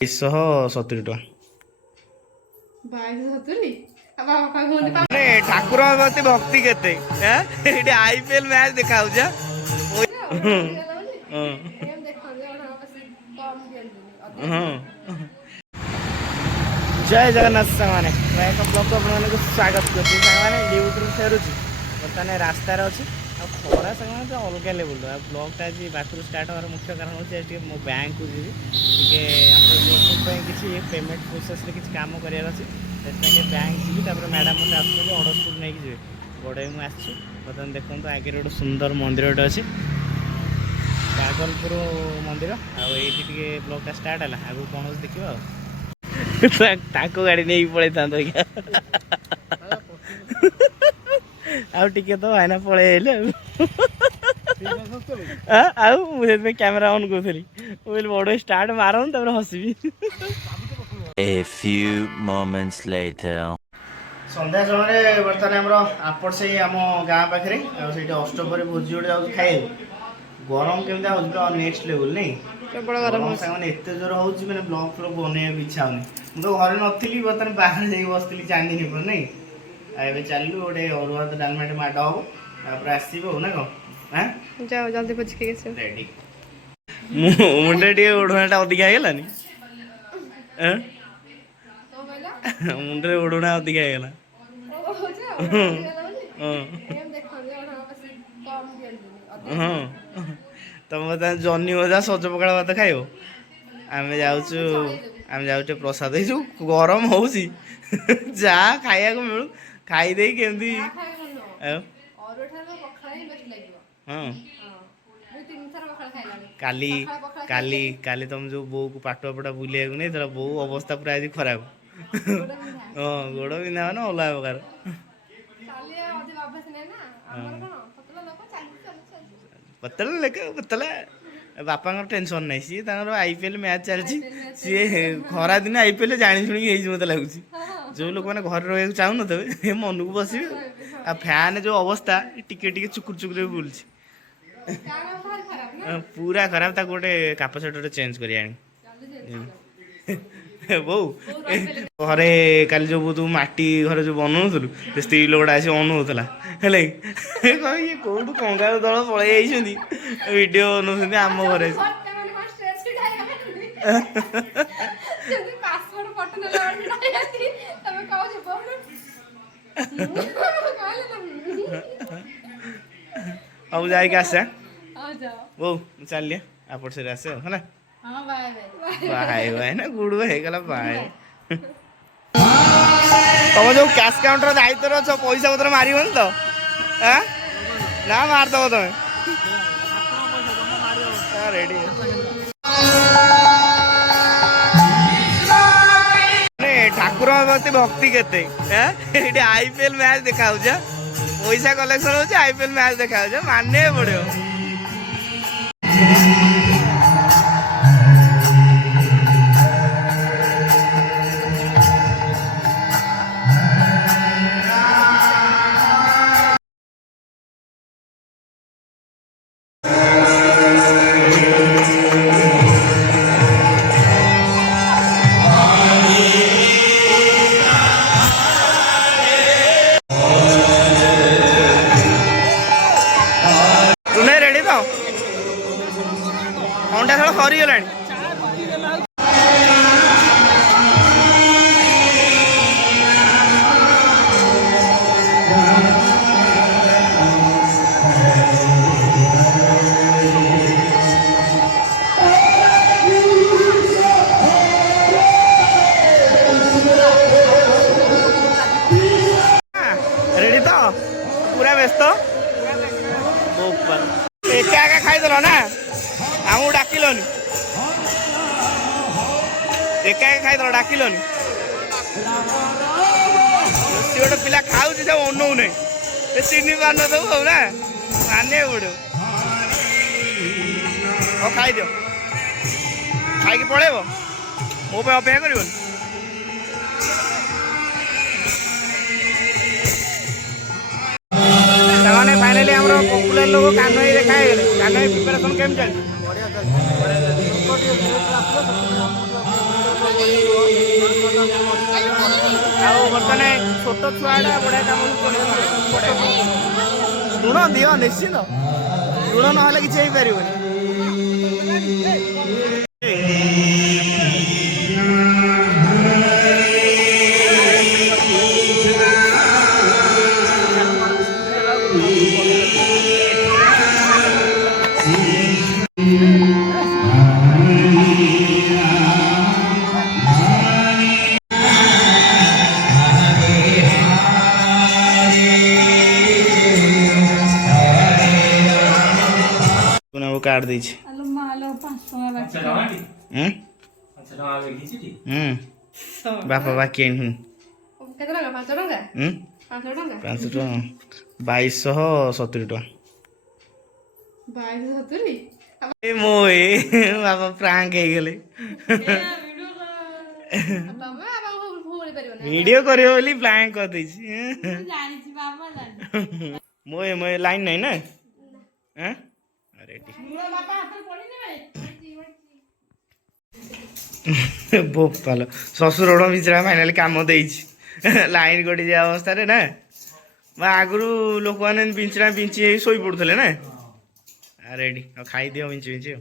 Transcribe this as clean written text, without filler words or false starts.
270 ଟଙ୍କା। ଠାକୁର ପ୍ରତି ଭକ୍ତି କେତେ ଏଠି IPL ମ୍ୟାଚ୍ ଦେଖା ହଉଛି। जय जगन्नाथ सामने मैं एक ब्लॉग आपको स्वागत करती सामने ड्यूटी फेरुची बर्तमान रास्तार अच्छी खरा सामने अलग लेवल ब्लॉगटा आज बाथरूम स्टार्ट होवार मुख्य कारण होती मो बैंक को जी किसी पेमेंट प्रोसेस किसी काम करार अच्छे बैंक जी मैडम मत आस अड़सपुर नहीं जी बड़े मुझे बर्तमान देखो आगे गोटे सुंदर मंदिर गोटे अच्छे कागलपुर मंदिर आगे ब्लॉगटा स्टार्ट है आगे कौन देखिए ताको गाड़ी नहीं पड़े था तो है ना पड़े मुझे कैमरा ऑन कर बड़े स्टार्ट मारो तब हसबी। A few moments later. संध्या समय बर्तमान आम आपड़ से आम गाँ पाखे अष्टपर भोजी गोटे जाऊँ खाए गरम केमी हो नेक्स्ट लेवल नहीं गरम सामान एत जोर हो ब्लॉग फ्लॉग बनवाई इच्छा होनी मुझे घरे नी बर्तमान बाहर जाइए बसती चांदी पर नहीं ए चलू गोटे अरुआ तो डालमाटे माड हम आसो ना कौन जाओ जल्दी पहुँच रेडी मुंडे टे ओढ़नाटा अधिका होगलानी मुंडे ओढ़ना अधिका होगला तुम जनी मजा सज पकाड़ भात खाइब आम जाऊे प्रसाद जो गरम हो जहाँ खाया को मिलू खाईदे केमती काली काली काली तुम जो बो को पाटुआ पटा बुलिया नहीं तो बो अवस्था पूरा आज खराब हाँ गोड़ बिंधा मैंने अलग प्रकार पतला लेके पतला बापा टेंशन नहीं सी IPL मैच चलती सी खरा दिन IPL जाणी शुणी मत लगुच जो लोक मैंने घर रहा चाहून थे मन को बस आ फैन जो अवस्था टिके टिके चुकुर चुकुर बुल पूरा खराब ताको गोटे कैपेसिटर चेंज कर बो घरे काली जो तू माटी घर जो बनाऊलु स्त्री लोकटा आसी अनुभला है कौटू कंगाल दल पलि वीडियो बनाऊँ आम घर अब जाके आसा वो चलिए आपड़ से आसे है ना बाय बाय ना गुड़ होगला बाय तुम जो कैश काउंटर दायित्व अच्छ पैसा पत्र मार तो ना मारदब तुम रेडी ठाकुर प्रति भक्ति केते IPL मैच देखा पैसा कलेक्शन हो IPL मैच देखा माने पड़ो अंडा खेल सरीगला रेडी तो पूरा व्यस्त एका एका खाईदेल ना आमको डाकिलनि एका एका खाईदेल डाकिलनि सी गोटे पिला खाऊ सब अनौ नहीं चिन्ह पार न दू ना माने पड़ो खाईद खाई पलैब मो अपेक्षा कर फाइनाली आम पपुलर लोग कान्हई देखा कान्हई प्रिपेरेसन केम चलती ବର୍ତ୍ତମାନ ଛୋଟ ଛୁଆଟା ବଢ଼ିଆ କାମ ଋଣ ଦିଅ ନିଶ୍ଚିନ୍ତ ଋଣ ନହେଲେ କିଛି ହେଇପାରିବନି। କାର୍ଡ ଦେଇଛି ବାପା ବାକି ଆଣି 2270 ଟଙ୍କା ମୋ ବାପା ପ୍ରାଙ୍କ ହେଇଗଲେ ଭିଡିଓ କରିବ ବୋଲି ପ୍ରାଙ୍କ କରିଦେଇଛି ମୋ ଲାଇନ ନାହିଁ ନା ବୋପାଲ ଶ୍ୱଶୁର ବିଚରା ଫାଇନାଲି କାମ ଦେଇଛି ଲାଇନ କଟି ଯିବା ଅବସ୍ଥାରେ ନା ଆଗରୁ ଲୋକମାନେ ବିଞ୍ଚଣା ବିଞ୍ଚି ହେଇ ଶୋଇ ପଡୁଥିଲେ ନା ରେଡି ଆଉ ଖାଇଦିଅ ବିଞ୍ଚି ବିଞ୍ଚି ଆଉ